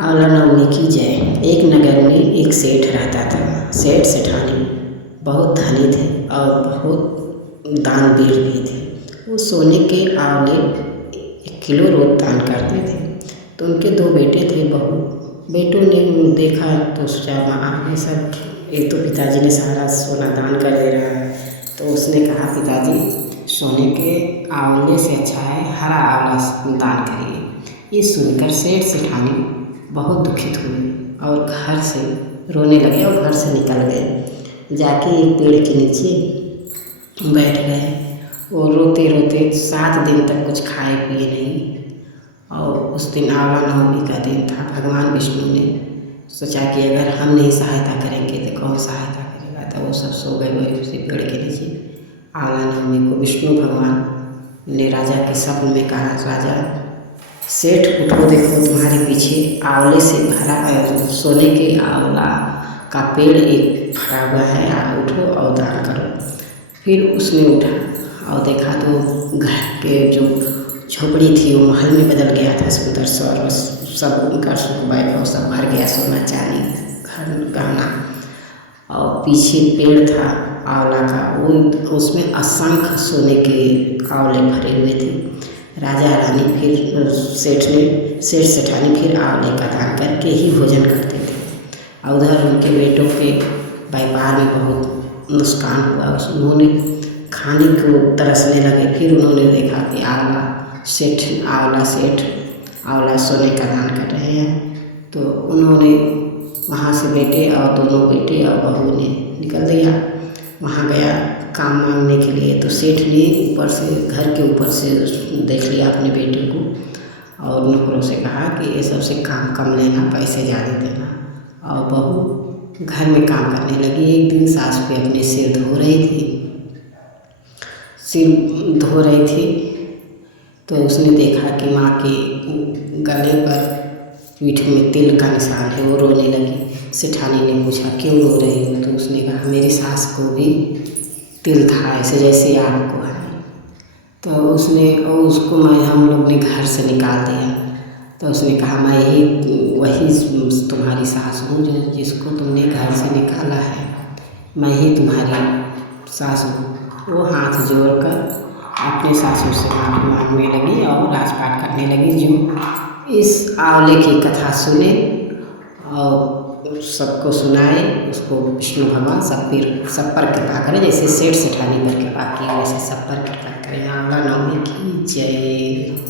आंवला नवमी की जय। एक नगर में एक सेठ रहता था। सेठ सेठानी बहुत धनी थे और बहुत दानवीर भी थे। वो सोने के आंवले 1 किलो रोज दान करते थे। तो उनके 2 बेटे थे। बेटों ने देखा तो सोचा ये सब, एक तो पिताजी ने सारा सोना दान कर दे रहा है, तो उसने कहा पिताजी सोने के आंवले से अच्छा है हरा आंवला दान करिए। ये सुनकर सेठ सेठानी बहुत दुखित हुए और घर से रोने लगे और घर से निकल गए। जाके एक पेड़ के नीचे बैठ गए और रोते रोते 7 दिन तक कुछ खाए पिए नहीं। और उस दिन आंवला नवमी का दिन था। भगवान विष्णु ने सोचा कि अगर हम नहीं सहायता करेंगे तो कौन सहायता करेगा, तो वो सब सो गए वही उसी पेड़ के नीचे। आंवला नवमी को विष्णु भगवान ने राजा के स्वप्न में कहा, राजा सेठ उठो, देखो तुम्हारे पीछे आंवले से भरा सोने के आंवला का पेड़ एक भरा हुआ है, उठो और दान करो। फिर उसने उठा और देखा तो घर के जो झोपड़ी थी वो महल में बदल गया था। सुंदर स्वर सब उनका वैभव सब भर गया, सोना चांदी घर गहना। और पीछे पेड़ था आंवला का, वो उसमें असंख्य सोने के आंवले भरे हुए थे। राजा रानी फिर सेठ सेठानी फिर आंवले का दान करके ही भोजन करते थे। और उधर उनके बेटों के व्यापार में बहुत नुकसान हुआ। उन्होंने खाने को तरसने लगे। फिर उन्होंने देखा कि आंवला सोने का दान कर रहे हैं, तो उन्होंने वहाँ से बेटे और दोनों बेटे और बहू ने निकल दिया। वहाँ गया काम मांगने के लिए, तो सेठ ने ऊपर से घर के ऊपर से देख लिया अपने बेटे को और नौकरों से कहा कि ये सबसे काम कम लेना, पैसे ज़्यादा देना। और बहू घर में काम करने लगी। एक दिन सास पे अपने सिर धो रही थी तो उसने देखा कि माँ के गले पर पीठ में तिल का निशान है। वो रोने लगी। सेठानी ने पूछा क्यों रो रही हो, तो उसने कहा मेरी सास को भी तिल था ऐसे जैसे आपको है। तो उसको हम लोग ने घर से निकाल दिया। तो उसने कहा मैं वही तुम्हारी सास हूँ जिसको तुमने घर से निकाला है, मैं ही तुम्हारी सास हूँ। वो हाथ जोड़कर अपने सासू से माफ़ी मांगने लगी और राजपाट करने लगी। जो इस आंवले की कथा सुने और सबको सुनाए, उसको विष्णु भगवान सब पर कृपा करें। जैसे सेठ सेठानी पर कृपा की वैसे सब पर कृपा करें। आंवला नवमी की जय।